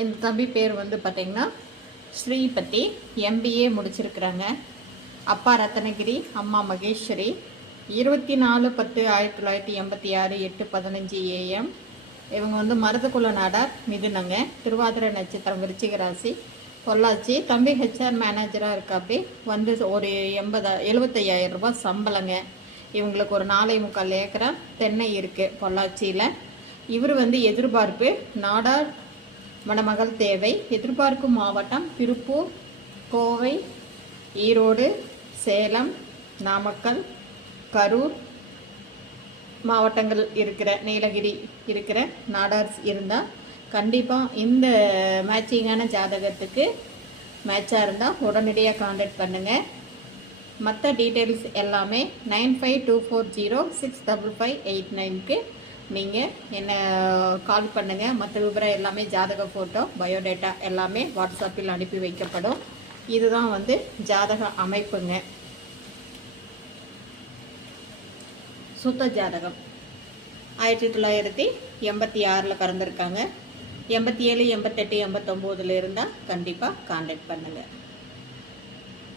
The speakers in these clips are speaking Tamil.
இந்த தம்பி பேர் வந்து பார்த்திங்கன்னா ஸ்ரீபதி, MBA முடிச்சிருக்கிறாங்க. அப்பா ரத்னகிரி, அம்மா மகேஸ்வரி. 24/10/1986 8:15 AM. இவங்க வந்து மருதகுல நாடார், மிதுனங்க, திருவாதிரை நட்சத்திரம், விருச்சிக ராசி, பொள்ளாச்சி. தம்பி HR மேனேஜராக இருக்காப்படி. வந்து ஒரு 75,000 ரூபாய் சம்பளங்க. இவங்களுக்கு ஒரு 4.25 ஏக்கரா தென்னை இருக்குது பொள்ளாச்சியில். இவர் வந்து எதிர்பார்ப்பு நாடார் மணமகள் தேவை. எதிர்பார்க்கும் மாவட்டம் திருப்பூர், கோவை, ஈரோடு, சேலம், நாமக்கல், கரூர் மாவட்டங்கள் இருக்கிற, நீலகிரி இருக்கிற நாடார்ஸ் இருந்தால் கண்டிப்பாக இந்த மேட்சிங்கான ஜாதகத்துக்கு மேட்சாக இருந்தால் உடனடியாக காண்டாக்ட் பண்ணுங்கள். மற்ற டீட்டெயில்ஸ் எல்லாமே 9524065589க்கு நீங்கள் என்ன கால் பண்ணுங்கள். மற்ற விவரம் எல்லாமே ஜாதக ஃபோட்டோ, பயோடேட்டா எல்லாமே வாட்ஸ்அப்பில் அனுப்பி வைக்கப்படும். இதுதான் வந்து ஜாதக அமைப்புங்க. சுத்த ஜாதகம் 1986 பிறந்திருக்காங்க. 87, 88, 89 இருந்தால் கண்டிப்பாக காண்டாக்ட் பண்ணுங்கள்.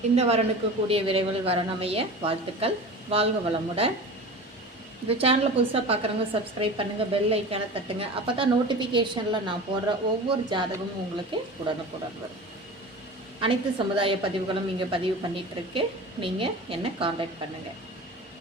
இந்த வரனுக்கு கூடிய விரைவில் வரனமைய வாழ்த்துக்கள். வாழ்க வளமுடன். இந்த சேனலை புதுசாக பார்க்குறவங்க சப்ஸ்கிரைப் பண்ணுங்கள், பெல் ஐக்கானை தட்டுங்க. அப்போ தான் நோட்டிஃபிகேஷனில் நான் போடுற ஒவ்வொரு ஜாதகமும் உங்களுக்கு உடனுக்குடன் வரும். அனைத்து சமுதாய பதிவுகளும் இங்கே பதிவு பண்ணிகிட்ருக்கு. நீங்கள் என்னை காண்டாக்ட் பண்ணுங்கள்.